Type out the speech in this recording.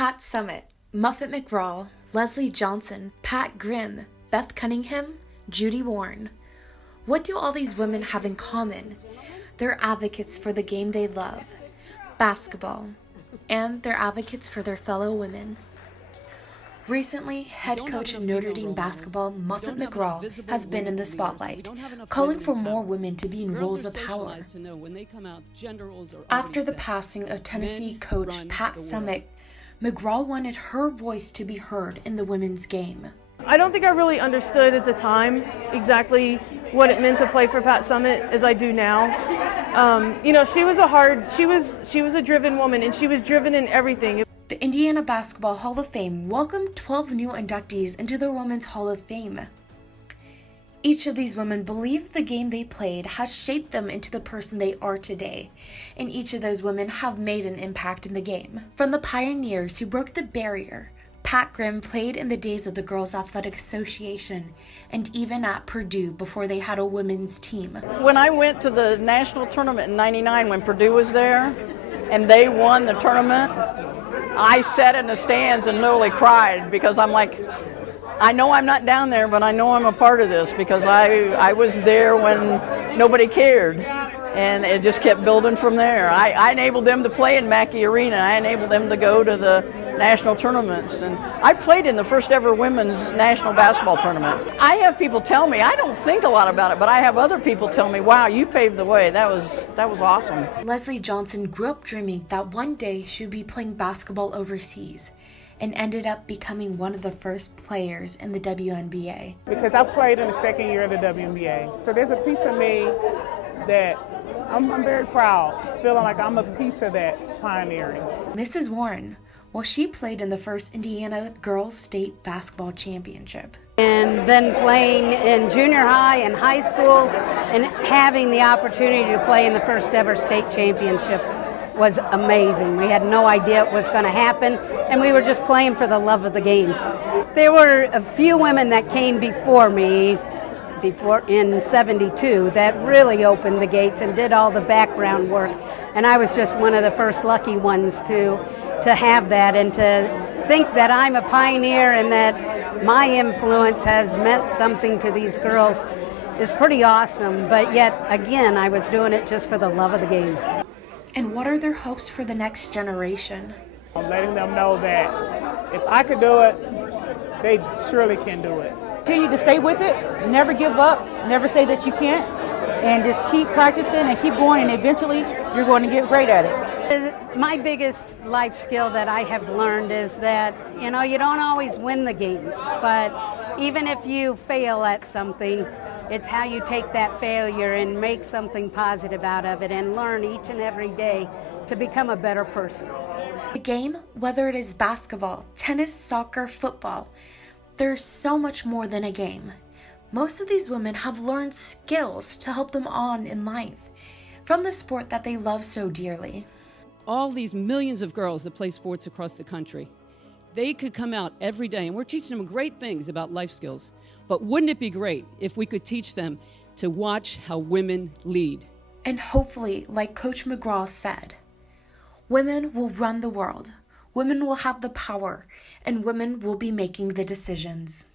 Pat Summitt, Muffet McGraw, Leslie Johnson, Pat Grimm, Beth Cunningham, Judy Warren. What do all these women have in common? They're advocates for the game they love, basketball, and they're advocates for their fellow women. Recently, head coach of Notre Dame basketball, Muffet McGraw, has been in the spotlight, calling for more women to be in roles of power. After the passing of Tennessee coach Pat Summitt, McGraw wanted her voice to be heard in the women's game. I don't think I really understood at the time exactly what it meant to play for Pat Summitt as I do now. She was a driven woman, and she was driven in everything. The Indiana Basketball Hall of Fame welcomed 12 new inductees into the Women's Hall of Fame. Each of these women believe the game they played has shaped them into the person they are today, and each of those women have made an impact in the game. From the pioneers who broke the barrier, Pat Grimm played in the days of the Girls Athletic Association and even at Purdue before they had a women's team. When I went to the national tournament in '99 when Purdue was there and they won the tournament, I sat in the stands and literally cried because I'm like, I know I'm not down there, but I know I'm a part of this because I was there when nobody cared. And it just kept building from there. I enabled them to play in Mackey Arena. I enabled them to go to the national tournaments. And I played in the first ever women's national basketball tournament. I have people tell me, I don't think a lot about it, but I have other people tell me, wow, you paved the way. That was awesome. Leslie Johnson grew up dreaming that one day she would be playing basketball overseas, and ended up becoming one of the first players in the WNBA. Because I played in the second year of the WNBA. So there's a piece of me that I'm very proud, feeling like I'm a piece of that pioneering. Mrs. Warren, well, she played in the first Indiana Girls State Basketball Championship. And then playing in junior high and high school and having the opportunity to play in the first ever state championship was amazing. We had no idea it was going to happen, and we were just playing for the love of the game. There were a few women that came before me, in '72, that really opened the gates and did all the background work, and I was just one of the first lucky ones to have that and to think that I'm a pioneer and that my influence has meant something to these girls is pretty awesome. But yet again, I was doing it just for the love of the game. And what are their hopes for the next generation? I'm letting them know that if I could do it, they surely can do it. Continue to stay with it, never give up, never say that you can't, and just keep practicing and keep going, and eventually you're going to get great at it. My biggest life skill that I have learned is that, you don't always win the game, but even if you fail at something, it's how you take that failure and make something positive out of it and learn each and every day to become a better person. The game, whether it is basketball, tennis, soccer, football, there's so much more than a game. Most of these women have learned skills to help them on in life from the sport that they love so dearly. All these millions of girls that play sports across the country, they could come out every day, and we're teaching them great things about life skills. But wouldn't it be great if we could teach them to watch how women lead? And hopefully, like Coach McGraw said, women will run the world, women will have the power, and women will be making the decisions.